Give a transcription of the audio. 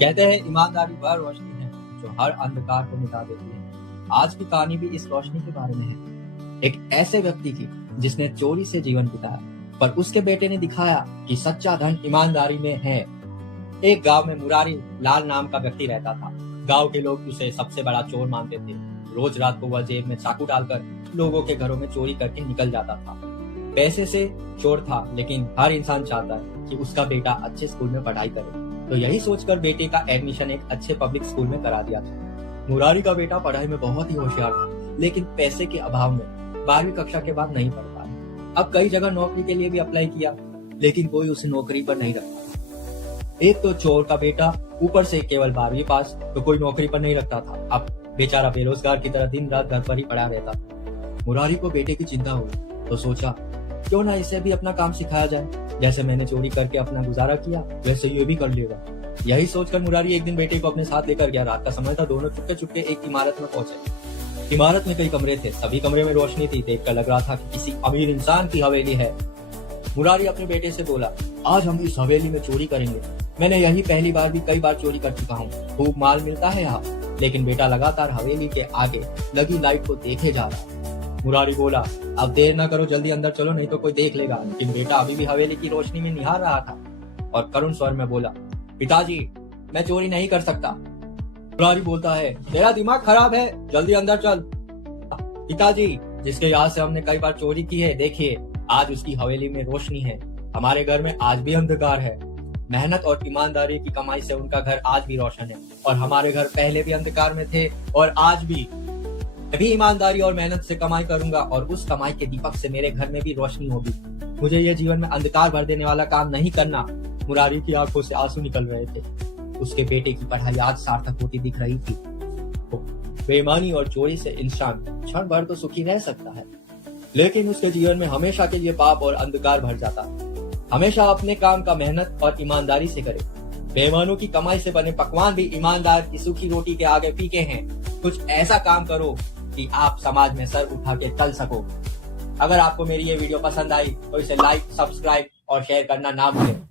कहते हैं ईमानदारी वह रोशनी है जो हर अंधकार को मिटा देती है। आज की कहानी भी इस रोशनी के बारे में है, एक ऐसे व्यक्ति की जिसने चोरी से जीवन बिताया, पर उसके बेटे ने दिखाया कि सच्चा धन ईमानदारी में है। एक गांव में मुरारी लाल नाम का व्यक्ति रहता था। गांव के लोग उसे सबसे बड़ा चोर मानते थे। रोज रात को वह जेब में चाकू डालकर लोगों के घरों में चोरी करके निकल जाता था। पैसे से चोर था, लेकिन हर इंसान चाहता है कि उसका बेटा अच्छे स्कूल में पढ़ाई करे, तो यही सोचकर बेटे का एडमिशन एक अच्छे पब्लिक स्कूल में करा दिया था। मुरारी का बेटा पढ़ाई में बहुत ही होशियार था, लेकिन पैसे के अभाव में 12वीं कक्षा के बाद नहीं पढ़ पाया। अब कई जगह नौकरी के लिए भी अप्लाई किया, लेकिन कोई उसे नौकरी पर नहीं रखा। एक तो चोर का बेटा, ऊपर से केवल 12वीं पास, तो कोई नौकरी पर नहीं रखता था। अब बेचारा बेरोजगार की तरह दिन रात घर पर ही पड़ा रहता था। मुरारी को बेटे की चिंता हुई, तो सोचा क्यों ना इसे भी अपना काम सिखाया जाए। जैसे मैंने चोरी करके अपना गुजारा किया, वैसे ये भी कर लेगा। यही सोचकर मुरारी एक दिन बेटे को अपने साथ लेकर गया। रात का समय था, दोनों चुपके चुपके एक इमारत में पहुंचे। इमारत में कई कमरे थे, सभी कमरे में रोशनी थी। देखकर लग रहा था कि किसी अमीर इंसान की हवेली है। मुरारी अपने बेटे से बोला, आज हम इस हवेली में चोरी करेंगे। मैंने यही पहली बार भी कई बार चोरी कर चुका हूँ, खूब माल मिलता है यहाँ। लेकिन बेटा लगातार हवेली के आगे लगी लाइट को देखे जा रहा। मुरारी बोला, अब देर न करो, जल्दी अंदर चलो, नहीं तो कोई देख लेगा। लेकिन बेटा अभी भी हवेली की रोशनी में निहार रहा था और करुण स्वर में बोला, पिताजी मैं चोरी नहीं कर सकता। मुरारी बोलता है, तेरा दिमाग खराब है, जल्दी अंदर चल। पिताजी, जिसके यहाँ से हमने कई बार चोरी की है, देखिए आज उसकी हवेली में रोशनी है। हमारे घर में आज भी अंधकार है। मेहनत और ईमानदारी की कमाई से उनका घर आज भी रोशन है, और हमारे घर पहले भी अंधकार में थे और आज भी। मैं भी ईमानदारी और मेहनत से कमाई करूंगा, और उस कमाई के दीपक से मेरे घर में भी रोशनी होगी। मुझे ये जीवन में अंधकार भर देने वाला काम नहीं करना। मुरारी की आंखों से आंसू निकल रहे थे। उसके बेटे की पढ़ाई आज सार्थक होती दिख रही थी। बेईमानी और चोरी से इंसान क्षण भर तो सुखी रह सकता है, लेकिन उसके जीवन में हमेशा के लिए पाप और अंधकार भर जाता है। हमेशा अपने काम का मेहनत और ईमानदारी से करे। बेईमानों की कमाई से बने पकवान भी ईमानदार की सूखी रोटी के आगे फीके हैं। कुछ ऐसा काम करो कि आप समाज में सर उठा के चल सको। अगर आपको मेरी ये वीडियो पसंद आई तो इसे लाइक, सब्सक्राइब और शेयर करना ना भूलें।